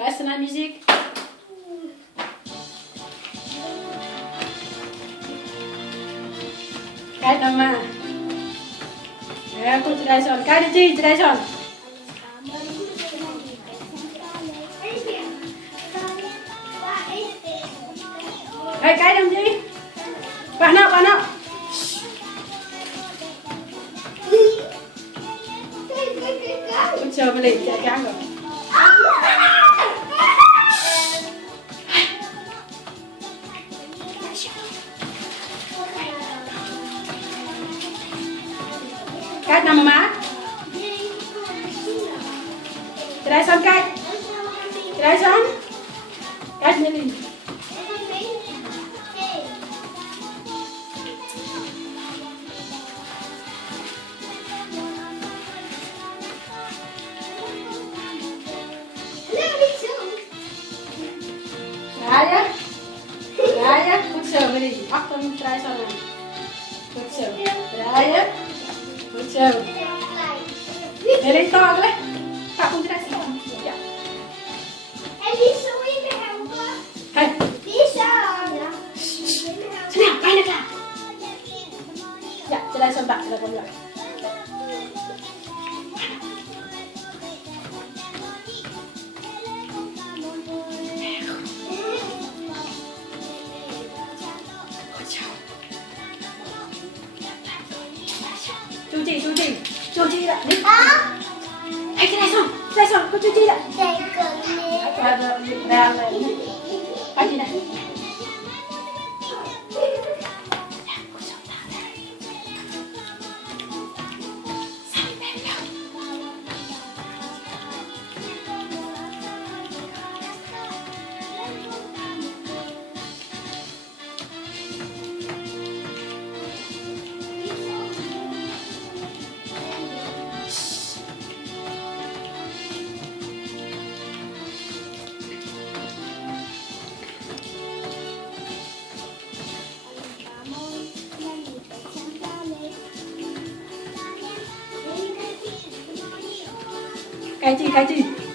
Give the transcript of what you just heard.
Luister naar muziek. Kijk naar me. Ja, goed, draai zo aan. Kijk naar G, draai zo aan. Hei, kijk naar G. Wacht nou. Goed zo, Belinda. Kijk aan hem. Kijk naar mama. Draai zo aan, kijk. Draai zo aan. Kijk naar Lien. Draaien. Goed zo, Lien. Achter hem, draai zo aan. Goed zo. Draaien. Goed zo. Lien, togelen. Pak hem eruit. Ja. En die zo in de helpen. Hey. Die zo. Snel, bijna klaar. Ja, draai zo aan bak. Dat komt leuk. Chú Chi đã đi. Hãy cái này xong, con chú Chi đã. Ra lên. Cái gì này? Cái gì?